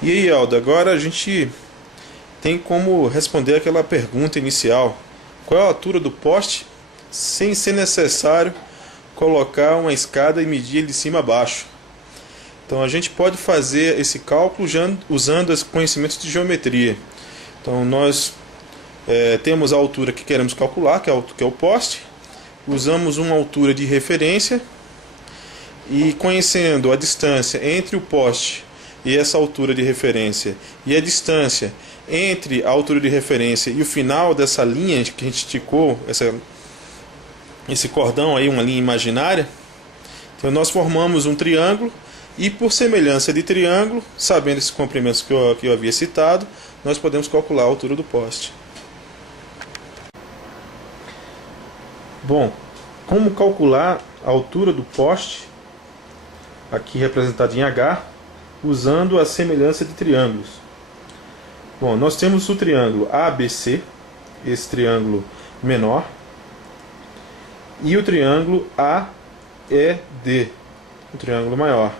E aí, Aldo, agora a gente tem como responder aquela pergunta inicial: qual é a altura do poste sem ser necessário colocar uma escada e medir ele de cima a baixo? Então a gente pode fazer esse cálculo usando os conhecimentos de geometria. Então nós temos a altura que queremos calcular, que é o poste, usamos uma altura de referência e, conhecendo a distância entre o poste e essa altura de referência e a distância entre a altura de referência e o final dessa linha que a gente esticou, esse cordão aí, uma linha imaginária, então nós formamos um triângulo e, por semelhança de triângulo, sabendo esses comprimentos que eu havia citado, nós podemos calcular a altura do poste. Bom, como calcular a altura do poste, aqui representado em H, usando a semelhança de triângulos? Bom, nós temos o triângulo ABC, esse triângulo menor, e o triângulo AED, o triângulo maior.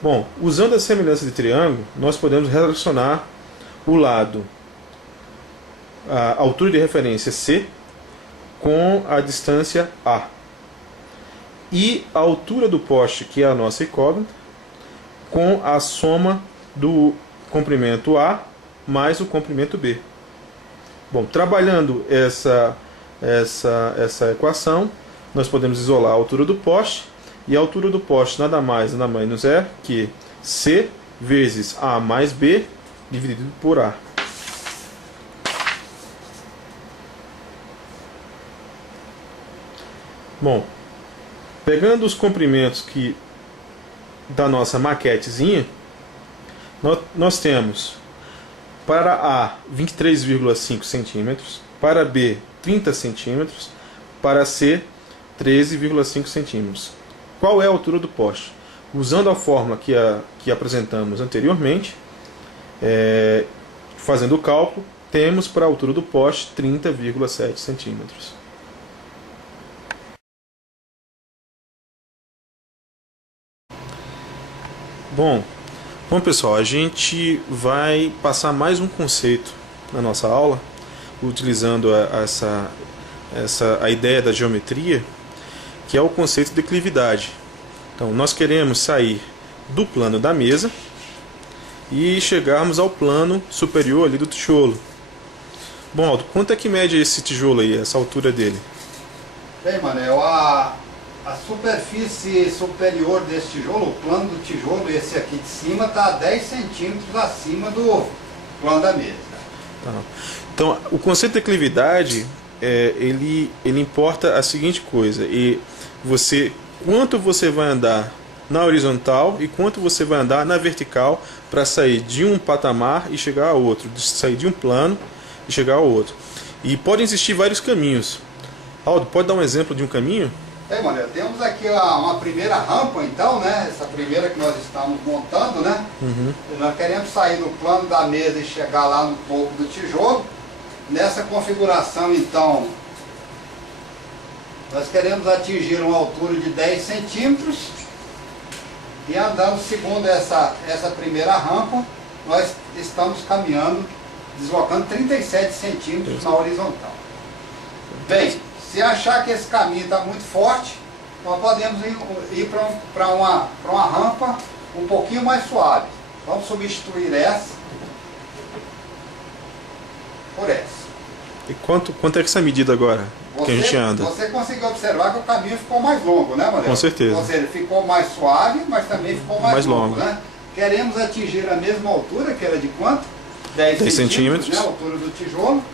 Bom, usando a semelhança de triângulo, nós podemos relacionar o lado, a altura de referência C, com a distância A. E a altura do poste, que é a nossa incógnita, com a soma do comprimento A mais o comprimento B. Bom, trabalhando essa equação, nós podemos isolar a altura do poste, e a altura do poste nada mais nada menos é que C vezes A mais B dividido por A. Bom, pegando os comprimentos da nossa maquetezinha, nós temos para A 23,5 centímetros, para B 30 centímetros, para C 13,5 centímetros. Qual é a altura do poste? Usando a fórmula que apresentamos anteriormente, fazendo o cálculo, temos para a altura do poste 30,7 centímetros. Bom, pessoal, a gente vai passar mais um conceito na nossa aula, utilizando a ideia da geometria, que é o conceito de declividade. Então, nós queremos sair do plano da mesa e chegarmos ao plano superior ali do tijolo. Bom, Aldo, quanto é que mede esse tijolo aí, essa altura dele? Bem, Manel, a superfície superior desse tijolo, o plano do tijolo, esse aqui de cima, está 10 centímetros acima do plano da mesa. Tá. Então, o conceito de declividade, ele importa a seguinte coisa: quanto você vai andar na horizontal e quanto você vai andar na vertical para sair de um patamar e chegar a outro, sair de um plano e chegar ao outro. E podem existir vários caminhos. Aldo, pode dar um exemplo de um caminho? Bem, Manuel, temos aqui uma primeira rampa, então, né? Essa primeira que nós estamos montando, né? Uhum. Nós queremos sair do plano da mesa e chegar lá no topo do tijolo. Nessa configuração, então, nós queremos atingir uma altura de 10 centímetros e andando segundo essa primeira rampa, nós estamos caminhando, deslocando 37 centímetros na horizontal. Bem, se achar que esse caminho está muito forte, nós podemos ir para uma rampa um pouquinho mais suave. Vamos substituir essa por essa. E quanto é que essa medida agora que a gente anda? Você conseguiu observar que o caminho ficou mais longo, né, Manuel? Com certeza. Ou seja, ficou mais suave, mas também ficou mais longo, né? Queremos atingir a mesma altura, que era de quanto? 10 centímetros, né, a altura do tijolo.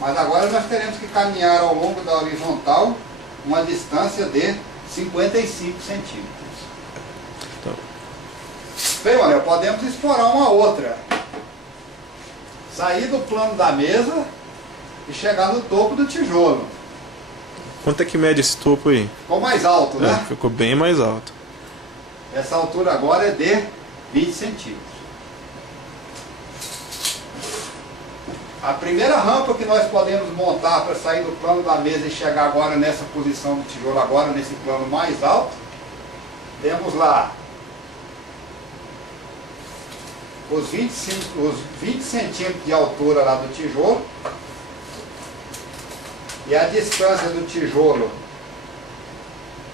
Mas agora nós teremos que caminhar ao longo da horizontal uma distância de 55 centímetros. Então. Bem, olha, podemos explorar uma outra. Sair do plano da mesa e chegar no topo do tijolo. Quanto é que mede esse topo aí? Ficou mais alto, né? Ficou bem mais alto. Essa altura agora é de 20 centímetros. A primeira rampa que nós podemos montar para sair do plano da mesa e chegar agora nessa posição do tijolo, agora nesse plano mais alto, temos lá os 20 centímetros de altura lá do tijolo, e a distância do tijolo,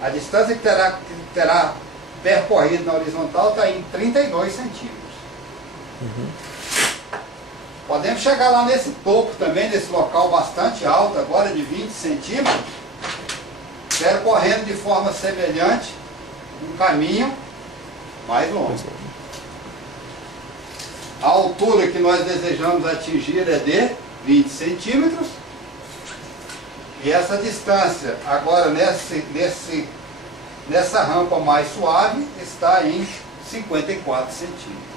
a distância que terá percorrido na horizontal está em 32 centímetros. Podemos chegar lá nesse topo também, nesse local bastante alto, agora de 20 centímetros, percorrendo de forma semelhante um caminho mais longo. A altura que nós desejamos atingir é de 20 centímetros. E essa distância, agora nessa rampa mais suave, está em 54 centímetros.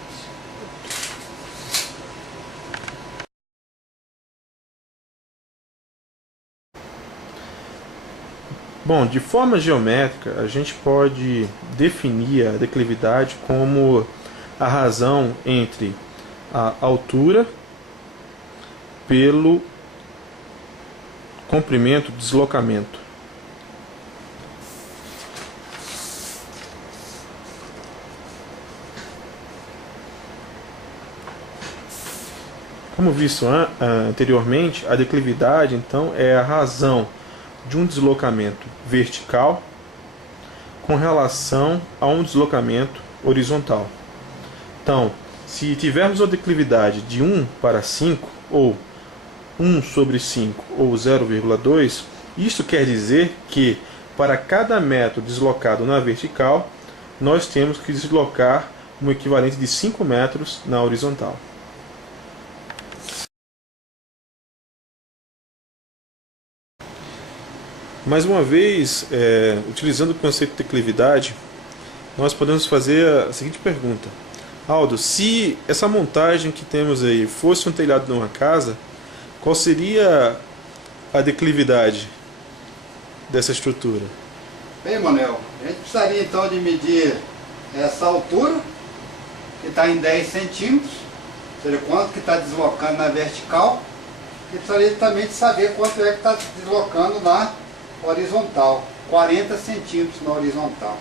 Bom, de forma geométrica, a gente pode definir a declividade como a razão entre a altura pelo comprimento, deslocamento. Como visto anteriormente, a declividade então é a razão de um deslocamento vertical com relação a um deslocamento horizontal. Então, se tivermos a declividade de 1 para 5, ou 1 sobre 5, ou 0,2, isso quer dizer que para cada metro deslocado na vertical, nós temos que deslocar um equivalente de 5 metros na horizontal. Mais uma vez, utilizando o conceito de declividade, nós podemos fazer a seguinte pergunta: Aldo, se essa montagem que temos aí fosse um telhado de uma casa, qual seria a declividade dessa estrutura? Bem, Manuel, a gente precisaria então de medir essa altura, que está em 10 centímetros, ou seja, quanto que está deslocando na vertical, e precisaria também de saber quanto é que está deslocando na horizontal, 40 centímetros na horizontal.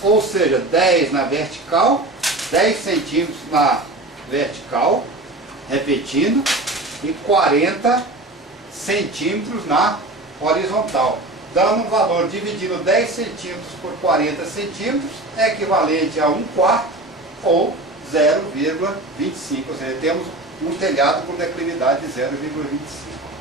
Ou seja, 10 na vertical, 10 centímetros na vertical, repetindo, e 40 centímetros na horizontal. Dando um valor dividindo 10 centímetros por 40 centímetros, é equivalente a 1/4 ou 0,25. Ou seja, temos um telhado com declividade de 0,25.